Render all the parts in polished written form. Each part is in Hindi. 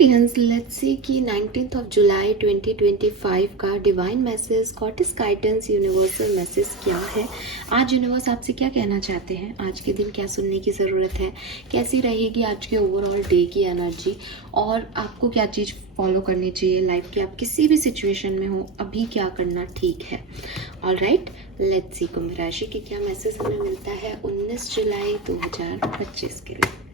एक्वेरियंस, लेट्स सी कि 19th ऑफ जुलाई 2025 का divine message, goddess guidance, universal message क्या है। आज यूनिवर्स आपसे क्या कहना चाहते हैं, आज के दिन क्या सुनने की ज़रूरत है, कैसी रहेगी आज के ओवरऑल डे की एनर्जी, और आपको क्या चीज़ फॉलो करनी चाहिए लाइफ के, आप किसी भी सिचुएशन में हो अभी क्या करना ठीक है। ऑलराइट, लेट्स सी कुंभ राशि की क्या मैसेज हमें मिलता है 19 जुलाई 2025 के लिए।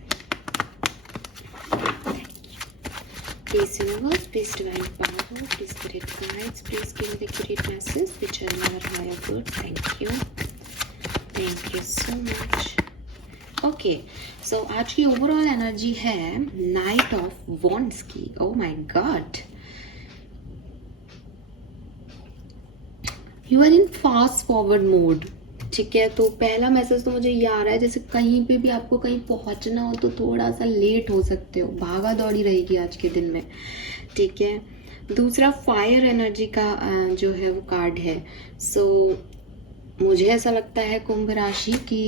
Please universe, please divine power, please spirit guides, please give me the accurate message which are never higher good. Thank you so much. Okay, so आज की ओवरऑल एनर्जी है नाइट ऑफ वॉन्ड्स की। Oh my God, you are in fast forward mode. ठीक है, तो पहला मैसेज तो मुझे ये आ रहा है जैसे कहीं पे भी आपको कहीं पहुंचना हो तो थोड़ा सा लेट हो सकते हो, भागा दौड़ी रहेगी आज के दिन में। ठीक है, दूसरा फायर एनर्जी का जो है वो कार्ड है। सो मुझे ऐसा लगता है कुंभ राशि की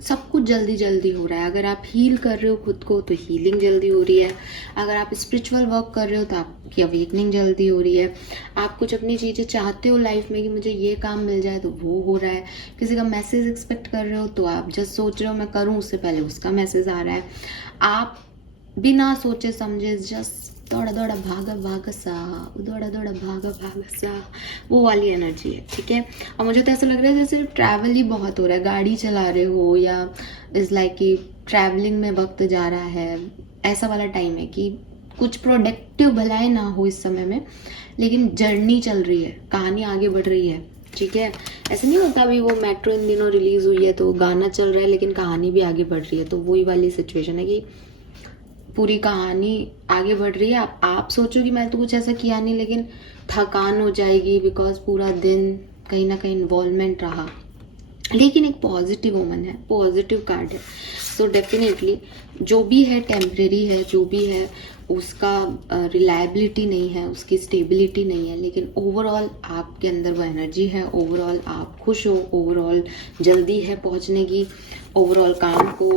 सब कुछ जल्दी जल्दी हो रहा है। अगर आप हील कर रहे हो खुद को तो हीलिंग जल्दी हो रही है, अगर आप स्पिरिचुअल वर्क कर रहे हो तो आपकी अवेकनिंग जल्दी हो रही है, आप कुछ अपनी चीज़ें चाहते हो लाइफ में कि मुझे ये काम मिल जाए तो वो हो रहा है, किसी का मैसेज एक्सपेक्ट कर रहे हो तो आप जस्ट सोच रहे हो मैं करूँ उससे पहले उसका मैसेज आ रहा है। आप बिना सोचे समझे जस्ट दौड़ा दौड़ा भागा भागा सा, दौड़ा दौड़ा भागा भागा सा, वो वाली एनर्जी है। ठीक है, और मुझे तो ऐसा लग रहा है जैसे ट्रैवल ही बहुत हो रहा है, गाड़ी चला रहे हो या इज़ लाइक कि ट्रैवलिंग में वक्त जा रहा है, ऐसा वाला टाइम है कि कुछ प्रोडक्टिव भलाई ना हो इस समय में, लेकिन जर्नी चल रही है, कहानी आगे बढ़ रही है। ठीक है, ऐसा नहीं होता अभी वो मेट्रो इन दिनों रिलीज हुई है तो गाना चल रहा है लेकिन कहानी भी आगे बढ़ रही है, तो वही वाली सिचुएशन है कि पूरी कहानी आगे बढ़ रही है। आप सोचो कि मैं तो कुछ ऐसा किया नहीं, लेकिन थकान हो जाएगी बिकॉज पूरा दिन कहीं ना कहीं इन्वॉल्वमेंट रहा, लेकिन एक पॉजिटिव वोमन है, पॉजिटिव कार्ड है। सो डेफिनेटली जो भी है टेम्परेरी है, जो भी है उसका रिलायबिलिटी नहीं है, उसकी स्टेबिलिटी नहीं है, लेकिन ओवरऑल आपके अंदर वो एनर्जी है, ओवरऑल आप खुश हो, ओवरऑल जल्दी है पहुंचने की, ओवरऑल काम को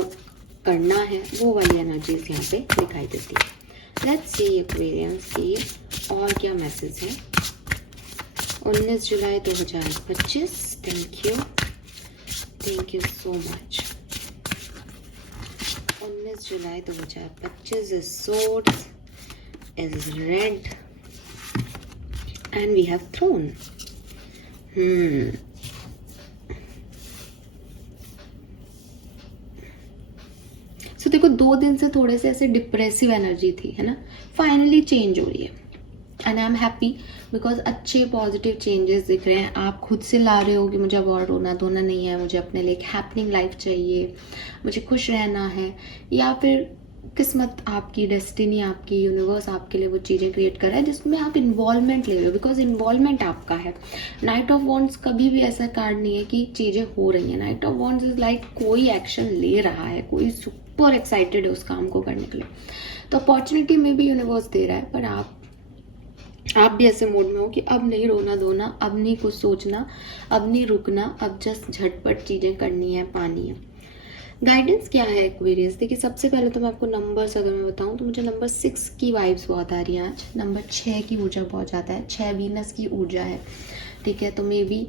करना है, वो वाली एनर्जीज यहाँ पे दिखाई देती है। लेट्स सी एक्वेरियंस की और क्या मैसेज है 19 जुलाई 2025। Thank you so much. 19 July 2025 is swords, is red and we have throne. सो देखो 2 दिन से थोड़े से ऐसे डिप्रेसिव एनर्जी थी, है ना, फाइनली चेंज हो रही है and I am happy because अच्छे पॉजिटिव चेंजेस दिख रहे हैं। आप खुद से ला रहे हो कि मुझे अब और रोना धोना नहीं है, मुझे अपने लिए एक हैपनिंग लाइफ चाहिए, मुझे खुश रहना है, या फिर किस्मत आपकी, डेस्टिनी आपकी, यूनिवर्स आपके लिए वो चीज़ें क्रिएट कर रहा है जिसमें आप इन्वॉल्वमेंट ले रहे हो, बिकॉज इन्वॉल्वमेंट आपका है। नाइट ऑफ वॉन्ड्स कभी भी ऐसा कार्ड नहीं है कि चीज़ें हो रही हैं। Night of wands is like कोई एक्शन ले रहा है, कोई सुपर एक्साइटेड है उस काम को करने के लिए, तो अपॉर्चुनिटी में भी यूनिवर्स दे रहा है, पर आप भी ऐसे मोड में हो कि अब नहीं रोना धोना, अब नहीं कुछ सोचना, अब नहीं रुकना, अब जस्ट झटपट चीज़ें करनी है, पानी है। गाइडेंस क्या है एक्वेरियस, देखिए सबसे पहले तो मैं आपको नंबर्स अगर मैं बताऊं तो मुझे नंबर 6 की वाइब्स बहुत आ रही हैं आज, नंबर 6 की ऊर्जा बहुत ज़्यादा है, 6 वीनस की ऊर्जा है। ठीक है, तो मे बी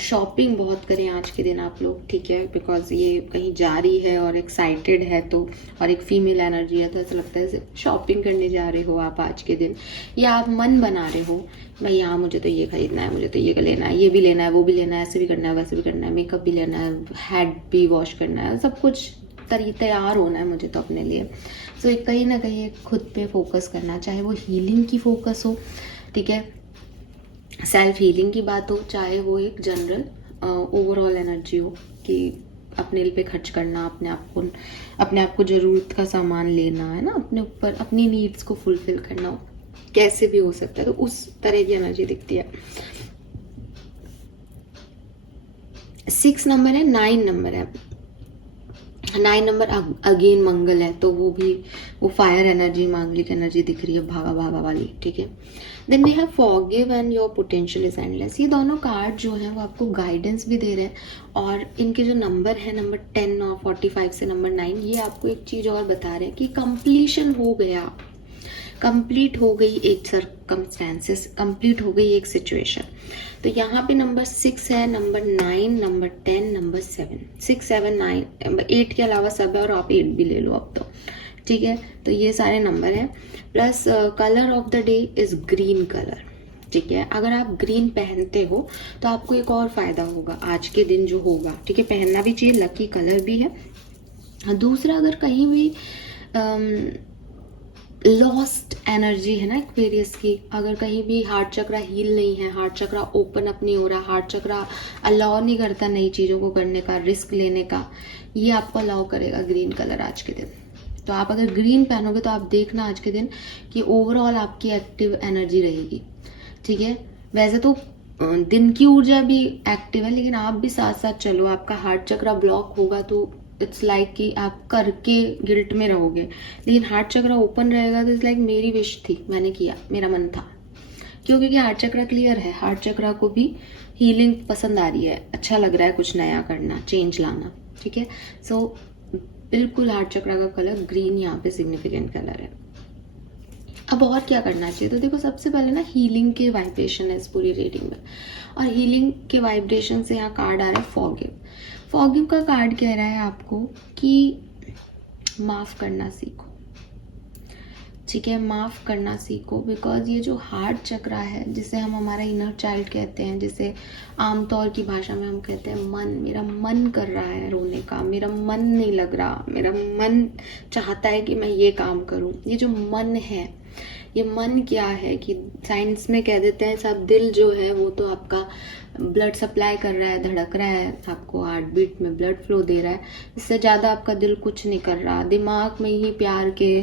शॉपिंग बहुत करें आज के दिन आप लोग। ठीक है, बिकॉज ये कहीं जा रही है और एक्साइटेड है तो, और एक फीमेल एनर्जी है तो ऐसा लगता है जैसे शॉपिंग करने जा रहे हो आप आज के दिन, या आप मन बना रहे हो भाई यहाँ मुझे तो ये खरीदना है, मुझे तो ये लेना है, ये भी लेना है, वो भी लेना है, ऐसे भी करना है, वैसे भी करना है, मेकअप भी लेना है, हेड भी वॉश करना है, सब कुछ तैयार होना है मुझे तो अपने लिए। सो एक कहीं ना कहीं खुद पे फोकस करना, चाहे वो हीलिंग की फोकस हो, ठीक है, सेल्फ हीलिंग की बात हो, चाहे वो एक जनरल ओवरऑल एनर्जी हो कि अपने पे खर्च करना, अपने आप को ज़रूरत का सामान लेना, है ना, अपने ऊपर अपनी नीड्स को फुलफिल करना, कैसे भी हो सकता है, तो उस तरह की एनर्जी दिखती है। 6 नंबर है, 9 नंबर है, 9 नंबर अगेन मंगल है, तो वो फायर एनर्जी, मांगलिक एनर्जी दिख रही है, भागा भागा वाली। ठीक है, then we have forgive and your potential is endless. ये दोनों कार्ड जो हैं वो आपको गाइडेंस भी दे रहे हैं, और इनके जो नंबर है, नंबर 10 और 45 से नंबर 9, ये आपको एक चीज़ और बता रहे हैं कि कंप्लीशन हो गया, कंप्लीट हो गई एक सर्कमस्टेंसेस, कंप्लीट हो गई एक सिचुएशन। तो यहाँ पे नंबर 6 है, नंबर 9, नंबर 10, नंबर 7, 6, 7, 9, 8 के अलावा सब है, और आप 8 भी ले लो अब तो, ठीक है। तो ये सारे नंबर हैं। Plus colour of the day is green colour, ठीक है। अगर आप ग्रीन पहनते हो तो आपको एक और फायदा होगा आज के दिन जो होगा, ठीक है। पहनना भी चाहिए, लकी कलर भी है। दूसरा, अगर कहीं भी लॉस्ट एनर्जी है ना एक्वेरियस की, अगर कहीं भी हार्ट चक्रा हील नहीं है, हार्ट चक्रा ओपन अप नहीं हो रहा, हार्ट चक्रा अलाउ नहीं करता नई चीज़ों को करने का, रिस्क लेने का, ये आपको अलाउ करेगा ग्रीन कलर आज के दिन। तो आप अगर ग्रीन पहनोगे तो आप देखना आज के दिन कि ओवरऑल आपकी एक्टिव एनर्जी रहेगी, ठीक है। वैसे तो दिन की ऊर्जा भी एक्टिव है, लेकिन आप भी साथ साथ चलो। आपका हार्ट चक्रा ब्लॉक होगा तो इट्स लाइक कि आप करके गिल्ट में रहोगे, लेकिन हार्ट चक्रा ओपन रहेगा तो इट्स लाइक मेरी विश थी, मैंने किया, मेरा मन था। क्यों? क्योंकि हार्ट चक्रा क्लियर है, हार्ट चक्रा को भी हीलिंग पसंद आ रही है, अच्छा लग रहा है कुछ नया करना, चेंज लाना, ठीक है। सो बिल्कुल हार्ट चक्रा का कलर ग्रीन यहाँ पे सिग्निफिकेंट कलर है। अब और क्या करना चाहिए? तो देखो, सबसे पहले ना हीलिंग के वाइब्रेशन है इस पूरी रीडिंग में, और हीलिंग के वाइब्रेशन से यहाँ कार्ड आ रहा है फॉरगिव। फॉरगिव का कार्ड कह रहा है आपको कि माफ़ करना सीखो, ठीक है। माफ़ करना सीखो, बिकॉज ये जो हार्ट चक्रा है, जिसे हम हमारा इनर चाइल्ड कहते हैं, जिसे आमतौर की भाषा में हम कहते हैं मन, मेरा मन कर रहा है रोने का, मेरा मन नहीं लग रहा, मेरा मन चाहता है कि मैं ये काम करूं। ये जो मन है, ये मन क्या है कि साइंस में कह देते हैं सब, दिल जो है वो तो आपका ब्लड सप्लाई कर रहा है, धड़क रहा है, आपको हार्ट बीट में ब्लड फ्लो दे रहा है, इससे ज़्यादा आपका दिल कुछ नहीं कर रहा। दिमाग में ही प्यार के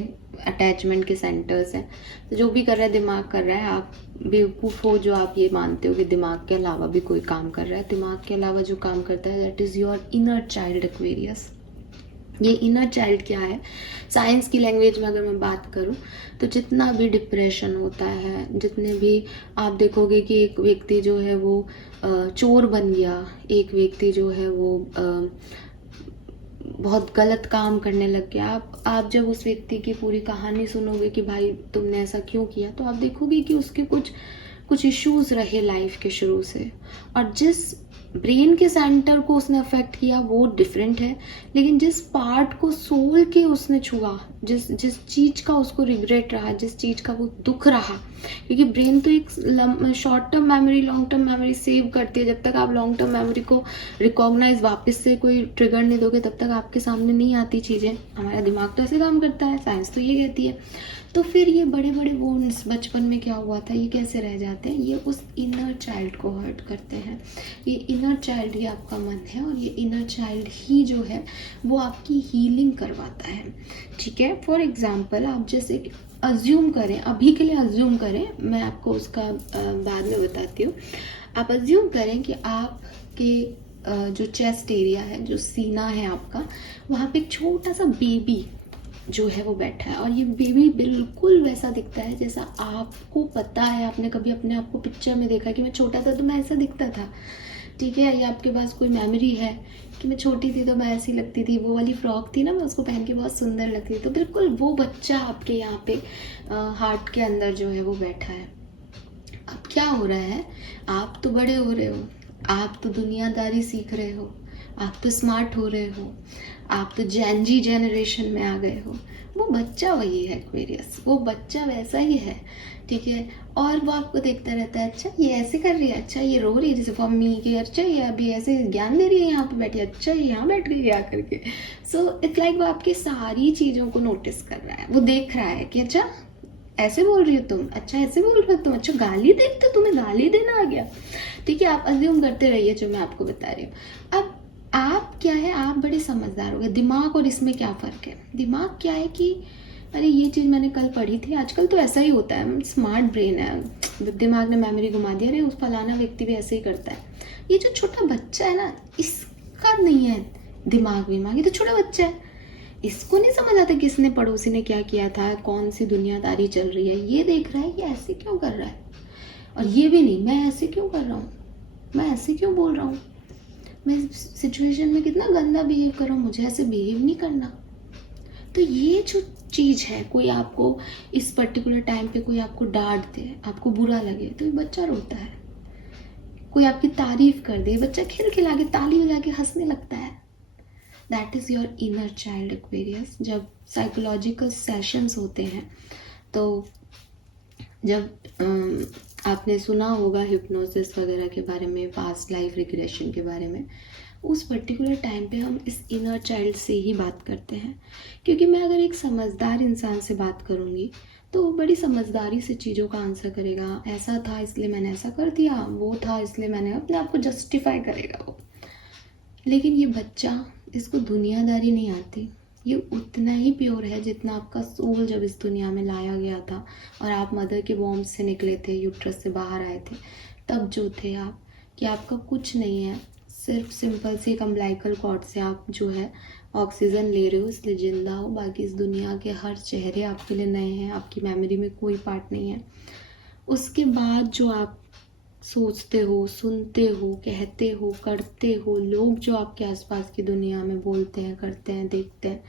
अटैचमेंट के सेंटर्स हैं, तो जो भी कर रहा है दिमाग कर रहा है। आप बेवकूफ़ हो जो आप ये मानते हो कि दिमाग के अलावा भी कोई काम कर रहा है। दिमाग के अलावा जो काम करता है that is your inner child Aquarius. ये इनर चाइल्ड क्या है? साइंस की लैंग्वेज में अगर मैं बात करूं तो जितना भी डिप्रेशन होता है, जितने भी आप देखोगे कि एक व्यक्ति जो है वो चोर बन गया, एक व्यक्ति जो है वो बहुत गलत काम करने लग गया, आप जब उस व्यक्ति की पूरी कहानी सुनोगे कि भाई तुमने ऐसा क्यों किया, तो आप देखोगे कि उसके कुछ इश्यूज रहे लाइफ के शुरू से, और जिस ब्रेन के सेंटर को उसने अफेक्ट किया वो डिफरेंट है, लेकिन जिस पार्ट को सोल के उसने छुआ, जिस चीज़ का उसको रिग्रेट रहा, जिस चीज़ का वो दुख रहा, क्योंकि ब्रेन तो एक short term memory, long term memory save करती है। जब तक आप लॉन्ग टर्म मेमोरी को रिकॉग्नाइज वापस से कोई ट्रिगर नहीं दोगे, तब तक आपके सामने नहीं आती चीज़ें। हमारा दिमाग तो ऐसे काम करता है, साइंस तो ये कहती है। तो फिर ये बड़े बड़े वोन्स बचपन में क्या हुआ था, ये कैसे रह जाते हैं? ये उस इनर चाइल्ड को हर्ट करते हैं। ये इनर चाइल्ड ही आपका मन है, और ये इनर चाइल्ड ही जो है वो आपकी हीलिंग करवाता है, ठीक है। फॉर एग्जाम्पल, आप जैसे अज्यूम करें, अभी के लिए अज्यूम करें, मैं आपको उसका बाद में बताती हूँ। आप अज्यूम करें कि आपके जो चेस्ट एरिया है, जो सीना है आपका, वहाँ पे एक छोटा सा बेबी जो है वो बैठा है, और ये बेबी बिल्कुल वैसा दिखता है जैसा आपको पता है। आपने कभी अपने आप को पिक्चर में देखा कि मैं छोटा था तो मैं ऐसा दिखता था, ठीक है। या आपके पास कोई मेमोरी है कि मैं छोटी थी तो मैं ऐसी लगती थी, वो वाली फ्रॉक थी ना, मैं उसको पहन के बहुत सुंदर लगती थी। तो बिल्कुल वो बच्चा आपके यहाँ पे हार्ट के अंदर जो है वो बैठा है। अब क्या हो रहा है? आप तो बड़े हो रहे हो, आप तो दुनियादारी सीख रहे हो, आप तो स्मार्ट हो रहे हो, आप तो जेनजी जनरेशन में आ गए हो। वो बच्चा वही है एक्वेरियस, वो बच्चा वैसा ही है, ठीक है। और वो आपको देखता रहता है, अच्छा ये ऐसे कर रही है, अच्छा ये रो रही है जैसे मम्मी की, अच्छा ये अभी ऐसे ज्ञान दे रही है यहाँ पे बैठी, अच्छा ये यहाँ बैठ गई आ करके। सो इट्स लाइक वो आपकी सारी चीज़ों को नोटिस कर रहा है, वो देख रहा है कि अच्छा ऐसे बोल रही हो तुम, अच्छा ऐसे बोल रहे हो तुम, अच्छा गाली देते, तुम्हें गाली देना आ गया, ठीक है। आप अज्यूम करते रहिए जो मैं आपको बता रही हूँ। अब आप क्या है, आप बड़े समझदार हो गए। दिमाग और इसमें क्या फ़र्क है? दिमाग क्या है कि अरे ये चीज़ मैंने कल पढ़ी थी, आजकल तो ऐसा ही होता है, स्मार्ट ब्रेन है, दिमाग ने मेमोरी घुमा दी, अरे उस फलाना व्यक्ति भी ऐसे ही करता है। ये जो छोटा बच्चा है ना, इसका नहीं है दिमाग विमाग, ये तो छोटा बच्चा है, इसको नहीं समझ आता किसने पड़ोसी ने क्या किया था, कौन सी दुनियादारी चल रही है। ये देख रहा है ये ऐसे क्यों कर रहा है, और ये भी नहीं मैं ऐसे क्यों कर रहा हूँ, मैं ऐसे क्यों बोल रहा हूँ, मैं सिचुएशन में कितना गंदा बिहेव कर रहा हूँ, मुझे ऐसे बिहेव नहीं करना। तो ये जो चीज़ है, कोई आपको इस पर्टिकुलर टाइम पे कोई आपको डांट दे, आपको बुरा लगे, तो ये बच्चा रोता है। कोई आपकी तारीफ कर दे, बच्चा खिलखिला के ताली बजा के हंसने लगता है। That is your inner child Aquarius. जब साइकोलॉजिकल सेशंस होते हैं, तो जब आपने सुना होगा हिप्नोसिस वगैरह के बारे में, पास्ट लाइफ रिग्रेशन के बारे में, उस पर्टिकुलर टाइम पे हम इस इनर चाइल्ड से ही बात करते हैं। क्योंकि मैं अगर एक समझदार इंसान से बात करूँगी तो वो बड़ी समझदारी से चीज़ों का आंसर करेगा। ऐसा था इसलिए मैंने ऐसा कर दिया, वो था इसलिए मैंने, अपने आप को जस्टिफाई करेगा वो। लेकिन ये बच्चा, इसको दुनियादारी नहीं आती। ये उतना ही प्योर है जितना आपका सोल जब इस दुनिया में लाया गया था और आप मदर के वॉर्म से निकले थे, यूट्रस से बाहर आए थे, तब जो थे आप, कि आपका कुछ नहीं है, सिर्फ सिंपल सी एक अम्बिलिकल कॉर्ड से आप जो है ऑक्सीजन ले रहे हो, इसलिए ज़िंदा हो। बाकी इस दुनिया के हर चेहरे आपके लिए नए हैं, आपकी मेमोरी में कोई पार्ट नहीं है। उसके बाद जो आप सोचते हो, सुनते हो, कहते हो, करते हो, लोग जो आपके आसपास की दुनिया में बोलते हैं, करते हैं, देखते हैं,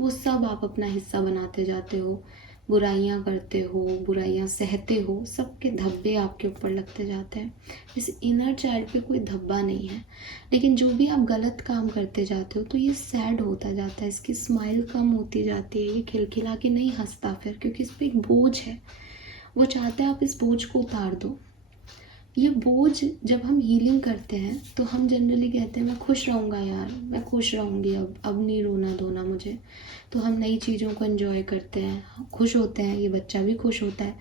वो सब आप अपना हिस्सा बनाते जाते हो। बुराइयां करते हो, बुराइयां सहते हो, सबके धब्बे आपके ऊपर लगते जाते हैं। इस इनर चाइल्ड पे कोई धब्बा नहीं है, लेकिन जो भी आप गलत काम करते जाते हो तो ये सैड होता जाता है, इसकी स्माइल कम होती जाती है, ये खिलखिला के नहीं हंसता फिर, क्योंकि इस पर एक बोझ है। वो चाहते हैं आप इस बोझ को उतार दो। ये बोझ जब हम हीलिंग करते हैं तो हम जनरली कहते हैं मैं खुश रहूँगा यार, मैं खुश रहूँगी, अब नहीं रोना धोना मुझे। तो हम नई चीज़ों को एंजॉय करते हैं, खुश होते हैं, ये बच्चा भी खुश होता है,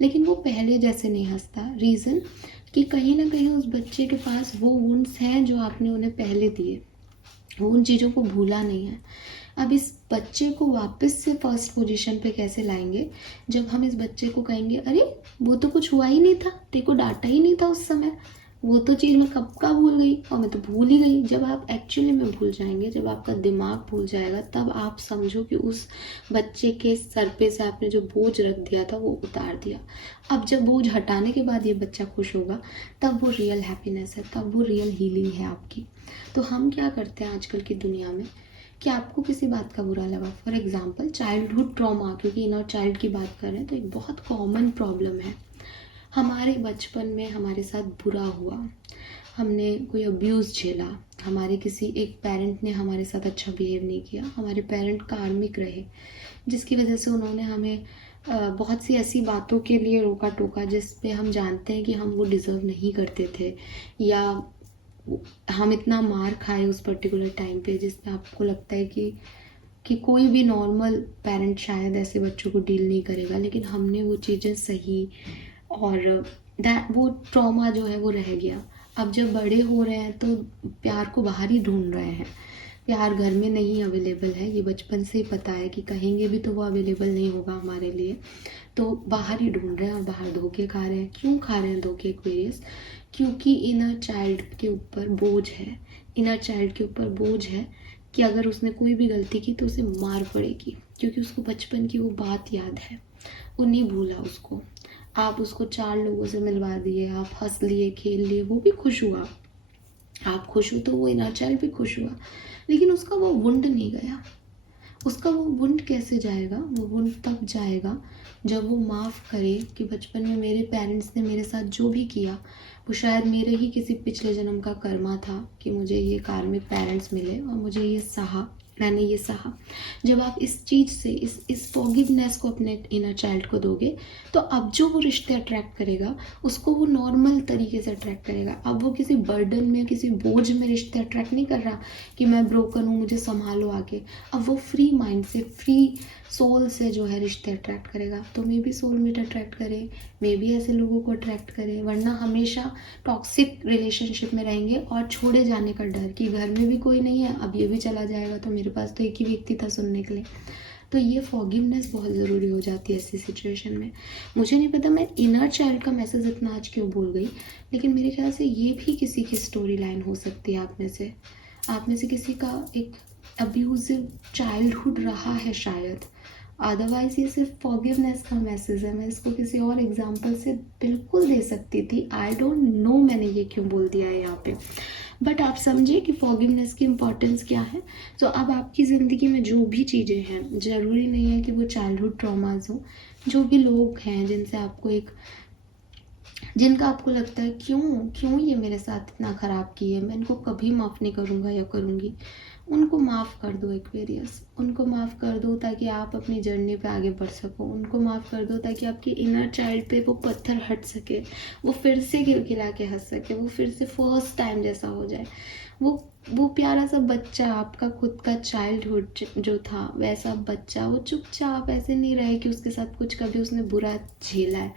लेकिन वो पहले जैसे नहीं हंसता। रीज़न कि कहीं ना कहीं उस बच्चे के पास वो वुंड्स हैं जो आपने उन्हें पहले दिए, वो उन चीज़ों को भूला नहीं है। अब इस बच्चे को वापस से फर्स्ट पोजीशन पे कैसे लाएंगे, जब हम इस बच्चे को कहेंगे अरे वो तो कुछ हुआ ही नहीं था, तेरे को डांटा ही नहीं था उस समय, वो तो चीज़ मैं कब का भूल गई और मैं तो भूल ही गई। जब आप एक्चुअली में भूल जाएंगे, जब आपका दिमाग भूल जाएगा, तब आप समझो कि उस बच्चे के सर पे से आपने जो बोझ रख दिया था वो उतार दिया। अब जब बोझ हटाने के बाद ये बच्चा खुश होगा, तब वो रियल हैप्पीनेस है, तब वो रियल हीलिंग है आपकी। तो हम क्या करते हैं आजकल की दुनिया में कि आपको किसी बात का बुरा लगा, फॉर एग्जाम्पल चाइल्डहुड ट्रॉमा, क्योंकि इनर चाइल्ड की बात कर रहे हैं तो एक बहुत कॉमन प्रॉब्लम है। हमारे बचपन में हमारे साथ बुरा हुआ, हमने कोई अब्यूज़ झेला, हमारे किसी एक पेरेंट ने हमारे साथ अच्छा बिहेव नहीं किया, हमारे पेरेंट कार्मिक रहे, जिसकी वजह से उन्होंने हमें बहुत सी ऐसी बातों के लिए रोका टोका जिस पे हम जानते हैं कि हम वो डिज़र्व नहीं करते थे, या हम इतना मार खाए उस पर्टिकुलर टाइम पे जिसमें आपको लगता है कि कोई भी नॉर्मल पेरेंट शायद ऐसे बच्चों को डील नहीं करेगा, लेकिन हमने वो चीज़ें सही, और वो ट्रॉमा जो है वो रह गया। अब जब बड़े हो रहे हैं तो प्यार को बाहर ही ढूंढ रहे हैं, प्यार घर में नहीं अवेलेबल है, ये बचपन से ही पता है कि कहेंगे भी तो वो अवेलेबल नहीं होगा हमारे लिए, तो बाहर ही ढूंढ रहे हैं और बाहर धोखे खा रहे हैं। क्यों खा रहे हैं धोखे एक्वेरियस? क्योंकि इनर चाइल्ड के ऊपर बोझ है, इनर चाइल्ड के ऊपर बोझ है कि अगर उसने कोई भी गलती की तो उसे मार पड़ेगी, क्योंकि उसको बचपन की वो बात याद है, वो नहीं भूला उसको। आप उसको 4 लोगों से मिलवा दिए, आप हंस लिए, खेल लिए, वो भी खुश हुआ, आप खुश हो तो वो इनर चाइल्ड भी खुश हुआ, लेकिन उसका वो वुंड नहीं गया। उसका वो वुंड कैसे जाएगा? वो वुंड तब जाएगा जब वो माफ़ करे कि बचपन में मेरे पेरेंट्स ने मेरे साथ जो भी किया वो शायद मेरे ही किसी पिछले जन्म का कर्मा था कि मुझे ये कार्मिक पेरेंट्स मिले और मुझे ये सहा, मैंने ये सहा। जब आप इस चीज़ से इस फॉरगिवनेस को अपने इनर चाइल्ड को दोगे, तो अब जो वो रिश्ते अट्रैक्ट करेगा उसको वो नॉर्मल तरीके से अट्रैक्ट करेगा। अब वो किसी बर्डन में, किसी बोझ में रिश्ते अट्रैक्ट नहीं कर रहा कि मैं ब्रोकन हूँ, मुझे संभालो आके। अब वो फ्री माइंड से, फ्री सोल से जो है रिश्ते अट्रैक्ट करेगा। तो मे बी सोलमेट अट्रैक्ट करे, मे बी ऐसे लोगों को अट्रैक्ट करे, वरना हमेशा टॉक्सिक रिलेशनशिप में रहेंगे और छोड़े जाने का डर कि घर में भी कोई नहीं है, अब ये भी चला जाएगा तो मेरे पास तो एक ही व्यक्ति था सुनने के लिए। तो ये फॉरगिवनेस बहुत ज़रूरी हो जाती है ऐसी सिचुएशन में। मुझे नहीं पता मैं इनर चाइल्ड का मैसेज इतना आज क्यों बोल गई, लेकिन मेरे ख्याल से ये भी किसी की स्टोरी लाइन हो सकती है। आप में से किसी का एक अब्यूजिव चाइल्डहुड रहा है शायद, अदरवाइज ये सिर्फ फॉरगिवनेस का मैसेज है। मैं इसको किसी और एग्जांपल से बिल्कुल दे सकती थी, आई डोंट नो मैंने ये क्यों बोल दिया है यहाँ पे, बट आप समझिए कि फॉरगिवनेस की इम्पोर्टेंस क्या है। तो अब आपकी ज़िंदगी में जो भी चीज़ें हैं, ज़रूरी नहीं है कि वो चाइल्डहुड ट्रॉमाज हो, जो भी लोग हैं जिनसे आपको जिनका आपको लगता है क्यों ये मेरे साथ इतना ख़राब किए, मैं इनको कभी माफ़ नहीं करूँगा या करूँगी, उनको माफ़ कर दो एक्वेरियस, उनको माफ़ कर दो ताकि आप अपनी जर्नी पे आगे बढ़ सको। उनको माफ़ कर दो ताकि आपकी इनर चाइल्ड पे वो पत्थर हट सके, वो फिर से खिलखिला के हंस सके, वो फिर से फर्स्ट टाइम जैसा हो जाए। वो प्यारा सा बच्चा, आपका खुद का चाइल्डहुड जो था वैसा बच्चा, वो चुपचाप ऐसे नहीं रहे कि उसके साथ कुछ कभी उसने बुरा झेला है।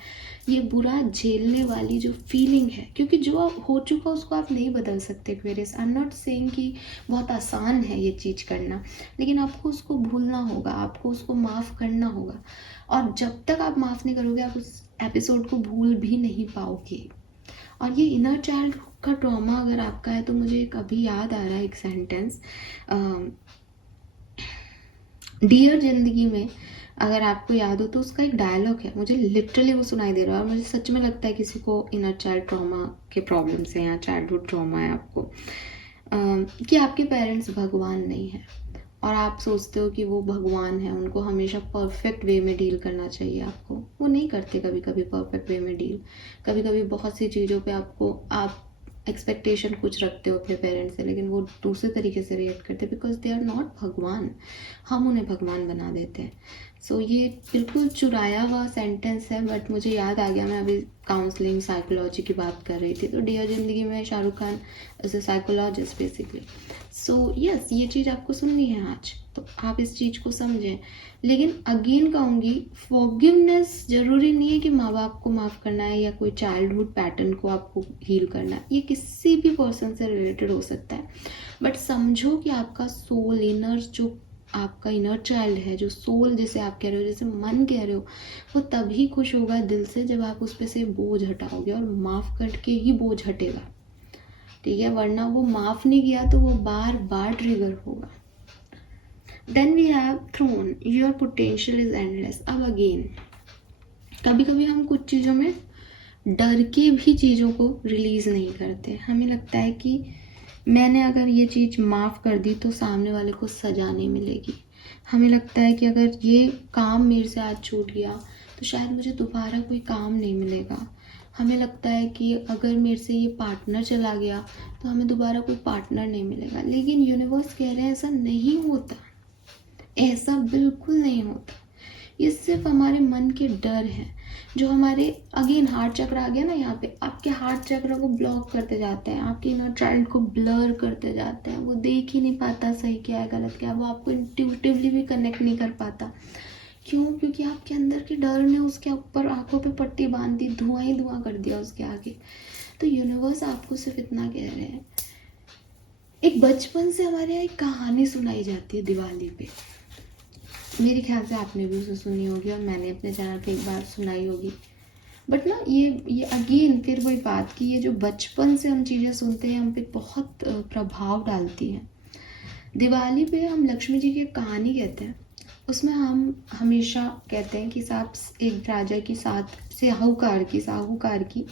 ये बुरा झेलने वाली जो फीलिंग है, क्योंकि जो हो चुका उसको आप नहीं बदल सकते क्वेरियस। आई एम नॉट सेइंग कि बहुत आसान है ये चीज़ करना, लेकिन आपको उसको भूलना होगा, आपको उसको माफ़ करना होगा। और जब तक आप माफ़ नहीं करोगे, आप उस एपिसोड को भूल भी नहीं पाओगे। और ये इनर चाइल्ड का ट्रॉमा अगर आपका है, तो मुझे एक अभी याद आ रहा है एक सेंटेंस, डियर जिंदगी में, अगर आपको याद हो तो उसका एक डायलॉग है, मुझे लिटरली वो सुनाई दे रहा है और मुझे सच में लगता है किसी को इनर चाइल्ड ट्रॉमा के प्रॉब्लम्स हैं या चाइल्डहुड ट्रॉमा है आपको, कि आपके पेरेंट्स भगवान नहीं है और आप सोचते हो कि वो भगवान है, उनको हमेशा परफेक्ट वे में डील करना चाहिए आपको। वो नहीं करते कभी कभी परफेक्ट वे में डील। कभी कभी बहुत सी चीज़ों पे आप एक्सपेक्टेशन कुछ रखते हो अपने पेरेंट्स से, लेकिन वो दूसरे तरीके से रिएक्ट करते हैं बिकॉज दे आर नॉट भगवान। हम उन्हें भगवान बना देते हैं। सो ये बिल्कुल चुराया हुआ सेंटेंस है, बट मुझे याद आ गया, मैं अभी काउंसलिंग साइकोलॉजी की बात कर रही थी, तो डियर जिंदगी में Shahrukh Khan as a psychologist basically. So yes, ये चीज़ आपको सुननी है आज, तो आप इस चीज़ को समझें। लेकिन अगेन कहूँगी, फॉरगिवनेस ज़रूरी नहीं है कि माँ बाप को माफ़ करना है या कोई चाइल्डहुड पैटर्न को आपको हील करना है। ये किसी भी पर्सन से रिलेटेड हो सकता है, बट समझो कि आपका सोल, इनर जो आपका इनर चाइल्ड है, जो सोल जिसे आप कह रहे हो, जैसे मन कह रहे हो, वो तभी खुश होगा दिल से जब आप उस पर से बोझ हटाओगे, और माफ़ करके ही बोझ हटेगा, ठीक है? वरना वो माफ़ नहीं किया तो वो बार बार ट्रिगर होगा। Then we have thrown, your potential is endless. अब अगेन, कभी कभी हम कुछ चीज़ों में डर के भी चीज़ों को रिलीज़ नहीं करते। हमें लगता है कि मैंने अगर ये चीज़ माफ़ कर दी तो सामने वाले को सज़ा नहीं मिलेगी। हमें लगता है कि अगर ये काम मेरे से आज छूट गया तो शायद मुझे दोबारा कोई काम नहीं मिलेगा। हमें लगता है कि अगर मेरे से ये पार्टनर चला गया तो हमें दोबारा कोई पार्टनर नहीं मिलेगा। लेकिन यूनिवर्स कह रहे हैं ऐसा नहीं होता, ऐसा बिल्कुल नहीं होता। ये सिर्फ हमारे मन के डर हैं जो हमारे, अगेन हार्ट चक्र आ गया ना यहाँ पे, आपके हार्ट चक्र को ब्लॉक करते जाते हैं, आपके इनर चाइल्ड को ब्लर करते जाते हैं। वो देख ही नहीं पाता सही क्या है गलत क्या है, वो आपको इंट्यूटिवली भी कनेक्ट नहीं कर पाता। क्यों? क्योंकि आपके अंदर के डर ने उसके ऊपर आंखों पे पट्टी बांध दी, धुआं ही धुआं कर दिया उसके आगे। तो यूनिवर्स आपको सिर्फ इतना कह रहे हैं। एक बचपन से हमारे यहाँ एक कहानी सुनाई जाती है दिवाली पे, मेरे ख्याल से आपने भी उसे सुनी होगी और मैंने अपने चैनल पे एक बार सुनाई होगी। बट ना ये अगेन फिर वही बात कि ये जो बचपन से हम चीज़ें सुनते हैं हम पे बहुत प्रभाव डालती हैं। दिवाली पे हम लक्ष्मी जी की कहानी कहते हैं, उसमें हम हमेशा कहते हैं कि साहब एक राजा की साहूकार की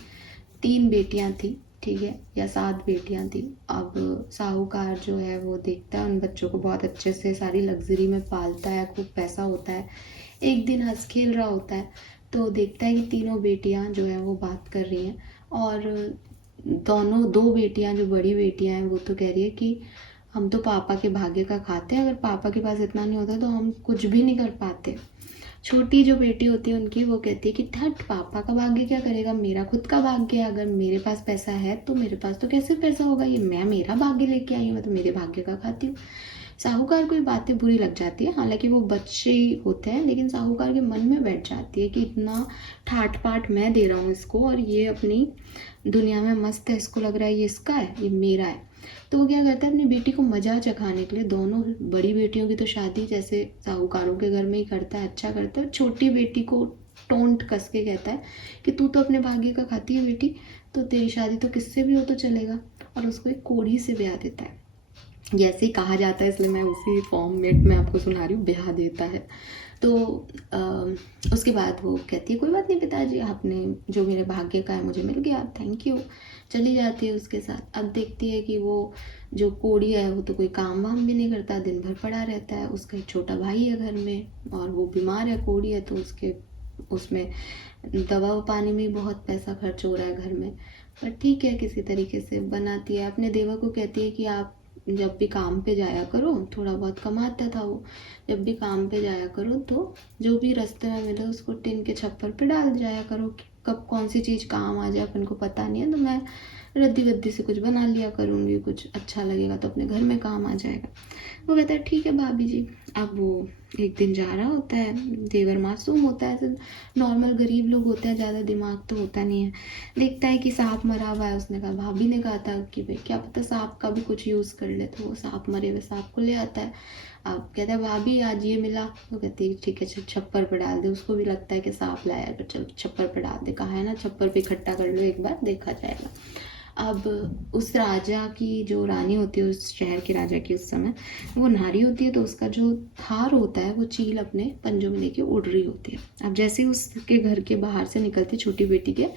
3 बेटियां थी, ठीक है, या 7 बेटियां थी। अब साहूकार जो है वो देखता है उन बच्चों को, बहुत अच्छे से सारी लग्जरी में पालता है, खूब पैसा होता है। एक दिन हंस खेल रहा होता है तो देखता है कि तीनों बेटियां जो है वो बात कर रही हैं, और दो बेटियां जो बड़ी बेटियां हैं वो तो कह रही है कि हम तो पापा के भाग्य का खाते हैं, अगर पापा के पास इतना नहीं होता तो हम कुछ भी नहीं कर पाते। छोटी जो बेटी होती है उनकी, वो कहती है कि हट, पापा का भाग्य क्या करेगा, मेरा खुद का भाग्य है, अगर मेरे पास पैसा है तो मेरे पास तो कैसे पैसा होगा, ये मैं मेरा भाग्य लेके आई हूँ, मैं तो मेरे भाग्य का खाती हूँ। साहूकार को ये बातें बुरी लग जाती है, हालांकि वो बच्चे ही होते हैं, लेकिन साहूकार के मन में बैठ जाती है कि इतना ठाट पाट मैं दे रहा हूँ इसको और ये अपनी दुनिया में मस्त है, इसको लग रहा है ये इसका है, ये मेरा है। तो वो क्या करता है, अपनी बेटी को मजा चखाने के लिए, दोनों बड़ी बेटियों की तो शादी जैसे साहूकारों के घर में ही करता है, अच्छा करता है, छोटी बेटी को टोंट कस के कहता है कि तू तो अपने भाग्य का खाती है बेटी, तो तेरी शादी तो किससे भी हो तो चलेगा, और उसको एक कोढ़ी से ब्याह देता है। जैसे ही कहा जाता है, इसलिए मैं उसी फॉर्म में मैं आपको सुना रही हूँ, ब्याह देता है। तो उसके बाद वो कहती है कोई बात नहीं पिताजी, आपने जो मेरे भाग्य का है मुझे मिल गया, थैंक यू। चली जाती है उसके साथ। अब देखती है कि वो जो कोड़ी है वो तो कोई काम वाम भी नहीं करता, दिन भर पड़ा रहता है। उसका एक छोटा भाई है घर में और वो बीमार है, कोड़ी है, तो उसमें दवा पानी में बहुत पैसा खर्च हो रहा है घर में। पर ठीक है, किसी तरीके से बनाती है। अपने देवर को कहती है कि आप जब भी काम पे जाया करो, थोड़ा बहुत कमाता था वो, जब भी काम पे जाया करो तो जो भी रास्ते में मिले उसको टिन के छप्पर पे डाल जाया करो। कब कौन सी चीज़ काम आ जाए अपन को पता नहीं है, तो मैं रद्दी गद्दी से कुछ बना लिया करूँगी, कुछ अच्छा लगेगा तो अपने घर में काम आ जाएगा। वो कहता है ठीक है भाभी जी। अब वो एक दिन जा रहा होता है, देवर मासूम होता है, ऐसे नॉर्मल गरीब लोग होते हैं, ज़्यादा दिमाग तो होता नहीं है। देखता है कि सांप मरा हुआ है, उसने कहा, भाभी ने कहा था कि भाई क्या पता सांप का भी कुछ यूज़ कर ले, तो वो सांप मरे हुए सांप को ले आता है। अब कहता है भाभी आज ये मिला, वो कहती है ठीक है छप्पर पर डाल दे। उसको भी लगता है कि सांप लाया है, चल छप्पर पर डाल दे, कहा है ना छप्पर पे इकट्ठा कर लो, एक बार देखा जाएगा। अब उस राजा की जो रानी होती है, उस शहर के राजा की, उस समय वो नारी होती है, तो उसका जो हार होता है वो चील अपने पंजों में लेके उड़ रही होती है। अब जैसे ही उसके घर के बाहर से निकलती छोटी बेटी के,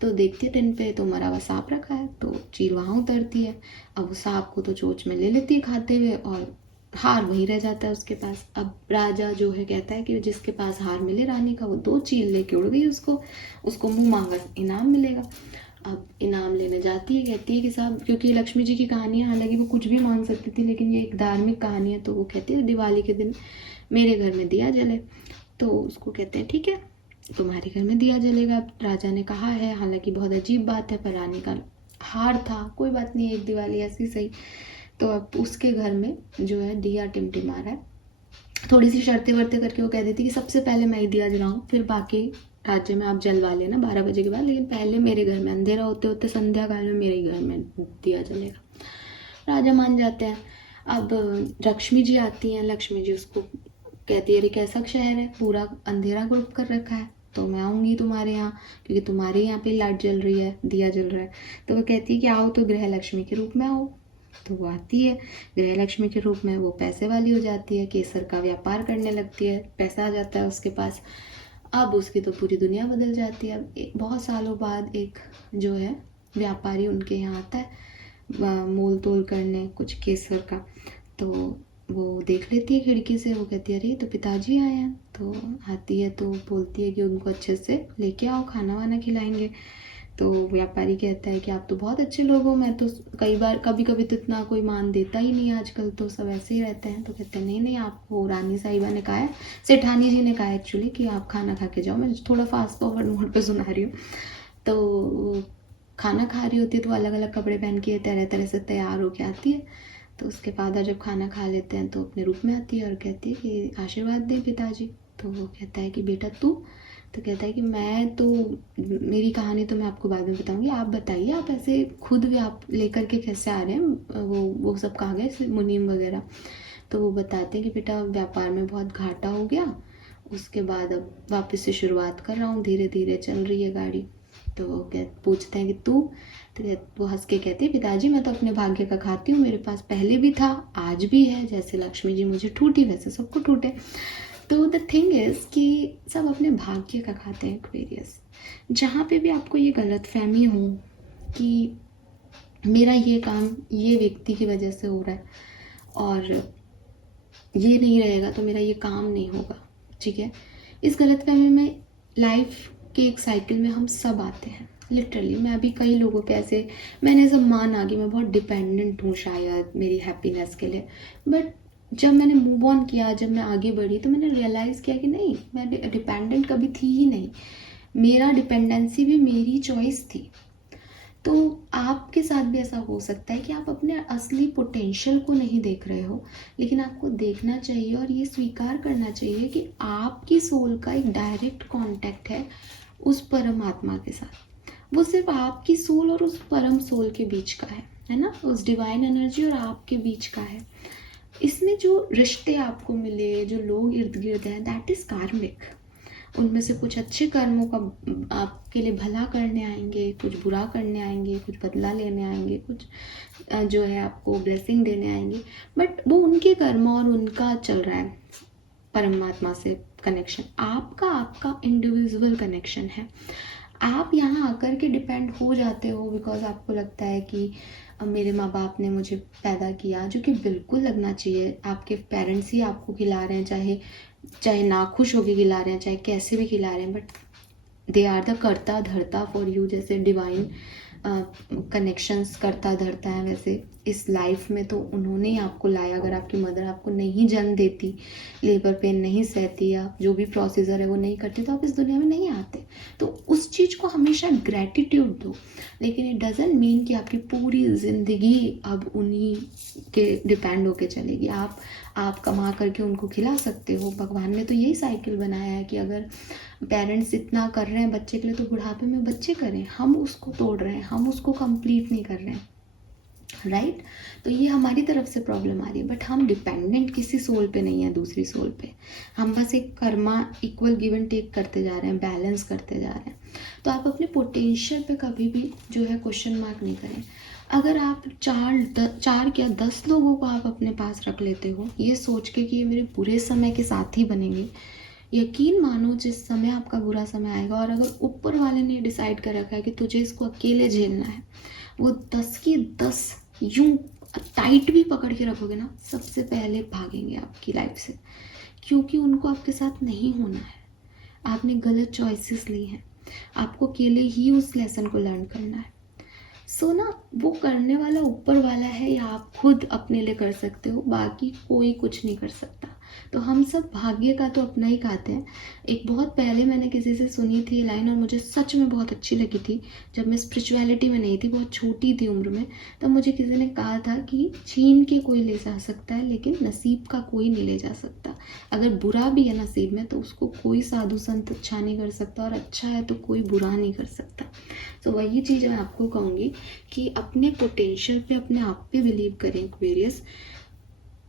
तो देखती है टिन पे तो मरा हुआ सांप रखा है, तो चील वहाँ उतरती है। अब वो सांप को तो चोंच में ले लेती है खाते हुए, और हार वहीं रह जाता है उसके पास। अब राजा जो है कहता है कि जिसके पास हार मिले रानी का, वो 2 चील लेके उड़ गई, उसको मुंह मांगा इनाम मिलेगा। अब इनाम लेने जाती है, कहती है कि साहब, क्योंकि लक्ष्मी जी की कहानी है, हालांकि वो कुछ भी मांग सकती थी, लेकिन ये एक धार्मिक कहानी है, तो वो कहती है दिवाली के दिन मेरे घर में दिया जले। तो उसको कहते हैं ठीक है तुम्हारे घर में दिया जलेगा। अब राजा ने कहा है, हालांकि बहुत अजीब बात है, पर रानी का हार था, कोई बात नहीं, एक दिवाली ऐसी सही। तो अब उसके घर में जो है दिया टिमटिमा रहा है। थोड़ी सी शर्तें वर्तें करके वो कह देती कि सबसे पहले मैं ही दिया जलाऊँ, फिर बाकी राज्य में आप जलवा लेना 12 बजे के बाद, लेकिन पहले मेरे घर में, अंधेरा होते होते संध्या काल में मेरे ही घर में दिया जलेगा। राजा मान जाते हैं। अब लक्ष्मी जी आती हैं। लक्ष्मी जी उसको कहती है अरे कैसा शहर है, पूरा अंधेरा ग्रुप कर रखा है, तो मैं आऊँगी तुम्हारे यहाँ, क्योंकि तुम्हारे यहाँ पे लाइट जल रही है, दिया जल रहा है। तो वो कहती है कि आओ तो गृह लक्ष्मी के रूप में आओ। तो वो आती है गृह लक्ष्मी के रूप में। वो पैसे वाली हो जाती है, केसर का व्यापार करने लगती है, पैसा आ जाता है उसके पास। अब उसकी तो पूरी दुनिया बदल जाती है। अब बहुत सालों बाद एक जो है व्यापारी उनके यहाँ आता है मोल तोल करने कुछ केसर का। तो वो देख लेती है खिड़की से, वो कहती है अरे तो पिताजी आए हैं। तो आती है तो बोलती है कि उनको अच्छे से लेके आओ, खाना वाना खिलाएंगे। तो व्यापारी कहता है कि आप तो बहुत अच्छे लोग हो, मैं तो कई बार कभी कभी तो इतना कोई मान देता ही नहीं, आजकल तो सब ऐसे ही रहते हैं। तो कहते हैं नहीं नहीं, आपको रानी साहिबा ने कहा है, सेठानी जी ने कहा है एक्चुअली, कि आप खाना खा के जाओ। मैं थोड़ा फास्ट फॉरवर्ड मोड पे सुना रही हूँ। तो खाना खा रही होती है, तो अलग अलग कपड़े पहन के तरह तरह से तैयार होके आती है। तो उसके फादर जब खाना खा लेते हैं तो अपने रूप में आती है और कहती है कि आशीर्वाद दें पिताजी। तो वो कहता है कि बेटा तू, तो कहता है कि मैं तो, मेरी कहानी तो मैं आपको बाद में बताऊंगी, आप बताइए आप ऐसे खुद भी आप लेकर के कैसे आ रहे हैं, वो सब कहा गया मुनीम वगैरह। तो वो बताते हैं कि बेटा व्यापार में बहुत घाटा हो गया, उसके बाद अब वापस से शुरुआत कर रहा हूँ, धीरे धीरे चल रही है गाड़ी। तो वो पूछते हैं कि तू, तो वो हंस के कहती है पिताजी मैं तो अपने भाग्य का खाती हूँ, मेरे पास पहले भी था आज भी है, जैसे लक्ष्मी जी मुझे ठूठी वैसे सबको ठूटे। तो द थिंग इज़ कि सब अपने भाग्य का खाते हैं एक्वेरियस। जहाँ पे भी आपको ये गलत फहमी हो कि मेरा ये काम ये व्यक्ति की वजह से हो रहा है और ये नहीं रहेगा तो मेरा ये काम नहीं होगा, ठीक है, इस गलत फहमी में लाइफ के एक साइकिल में हम सब आते हैं। लिटरली मैं अभी कई लोगों पे ऐसे, मैंने सब मान आ गई, मैं बहुत डिपेंडेंट हूँ शायद मेरी हैप्पीनेस के लिए। बट जब मैंने मूव ऑन किया, जब मैं आगे बढ़ी, तो मैंने रियलाइज़ किया कि नहीं, मैं डिपेंडेंट कभी थी ही नहीं, मेरा डिपेंडेंसी भी मेरी चॉइस थी। तो आपके साथ भी ऐसा हो सकता है कि आप अपने असली पोटेंशियल को नहीं देख रहे हो, लेकिन आपको देखना चाहिए और ये स्वीकार करना चाहिए कि आपकी सोल का एक डायरेक्ट कांटेक्ट है उस परमात्मा के साथ। वो सिर्फ आपकी सोल और उस परम सोल के बीच का है ना, उस डिवाइन एनर्जी और आपके बीच का है। इसमें जो रिश्ते आपको मिले, जो लोग इर्द गिर्द हैं, दैट इज़ कार्मिक। उनमें से कुछ अच्छे कर्मों का आपके लिए भला करने आएंगे, कुछ बुरा करने आएंगे, कुछ बदला लेने आएंगे, कुछ जो है आपको ब्लेसिंग देने आएंगे। बट वो उनके कर्म और उनका चल रहा है परमात्मा से कनेक्शन, आपका इंडिविजुअल कनेक्शन है। आप यहाँ आकर के डिपेंड हो जाते हो बिकॉज आपको लगता है कि मेरे माँ बाप ने मुझे पैदा किया, जो कि बिल्कुल लगना चाहिए। आपके पेरेंट्स ही आपको खिला रहे हैं, चाहे नाखुश होके खिला रहे हैं, चाहे कैसे भी खिला रहे हैं, बट दे आर द करता धरता फॉर यू। जैसे डिवाइन कनेक्शंस करता धरता है, वैसे इस लाइफ में तो उन्होंने ही आपको लाया। अगर आपकी मदर आपको नहीं जन्म देती, लेबर पेन नहीं सहती, या जो भी प्रोसीजर है वो नहीं करती, तो आप इस दुनिया में नहीं आते। तो उस चीज़ को हमेशा ग्रैटिट्यूड दो, लेकिन इट डजेंट मीन कि आपकी पूरी ज़िंदगी अब उन्हीं के डिपेंड होके चलेगी। आप कमा करके उनको खिला सकते हो। भगवान ने तो यही साइकिल बनाया है कि अगर पेरेंट्स इतना कर रहे हैं बच्चे के लिए, तो बुढ़ापे में बच्चे करें। हम उसको तोड़ रहे हैं, हम उसको कंप्लीट नहीं कर रहे हैं, राइट? तो ये हमारी तरफ से प्रॉब्लम आ रही है। बट हम डिपेंडेंट किसी सोल पे नहीं है, दूसरी सोल पे। हम बस एक karma equal give and take करते जा रहे हैं, बैलेंस करते जा रहे हैं। तो आप अपने पोटेंशियल पे कभी भी जो है क्वेश्चन मार्क नहीं करें। अगर आप चार या 10 लोगों को आप अपने पास रख लेते हो ये सोच के कि ये मेरे बुरे समय के साथी बनेंगे, यकीन मानो जिस समय आपका बुरा समय आएगा, और अगर ऊपर वाले ने डिसाइड कर रखा है कि तुझे इसको अकेले झेलना है, वो 10 की 10 यूं टाइट भी पकड़ के रखोगे ना, सबसे पहले भागेंगे आपकी लाइफ से, क्योंकि उनको आपके साथ नहीं होना है। आपने गलत चॉइसेस ली हैं, आपको अकेले ही उस लेसन को लर्न करना है। सो ना, वो करने वाला ऊपर वाला है, या आप खुद अपने लिए कर सकते हो, बाकी कोई कुछ नहीं कर सकता। तो हम सब भाग्य का तो अपना ही खाते हैं। एक बहुत पहले मैंने किसी से सुनी थी लाइन, और मुझे सच में बहुत अच्छी लगी थी। जब मैं स्पिरिचुअलिटी में नहीं थी, बहुत छोटी थी उम्र में, तब मुझे किसी ने कहा था कि छीन के कोई ले जा सकता है, लेकिन नसीब का कोई नहीं ले जा सकता। अगर बुरा भी है नसीब में, तो उसको कोई साधु संत अच्छा नहीं कर सकता, और अच्छा है तो कोई बुरा नहीं कर सकता। तो वही चीज़ मैं आपको कहूँगी कि अपने पोटेंशियल पे, अपने आप पे बिलीव करें। एक्वेरियस,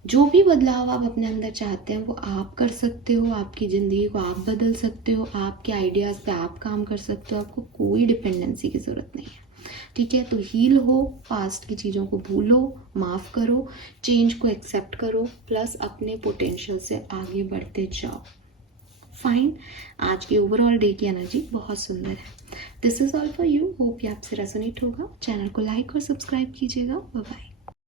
जो भी बदलाव आप अपने अंदर चाहते हैं वो आप कर सकते हो। आपकी ज़िंदगी को आप बदल सकते हो, आपके आइडियाज़ पे आप काम कर सकते हो। आपको कोई डिपेंडेंसी की ज़रूरत नहीं है, ठीक है? तो हील हो, पास्ट की चीज़ों को भूलो, माफ़ करो, चेंज को एक्सेप्ट करो, प्लस अपने पोटेंशियल से आगे बढ़ते जाओ। फाइन। आज की ओवरऑल डे की एनर्जी बहुत सुंदर है। This is all for you. Hope ये आपसे रेजोनेट होगा। चैनल को लाइक और सब्सक्राइब कीजिएगा। Bye bye.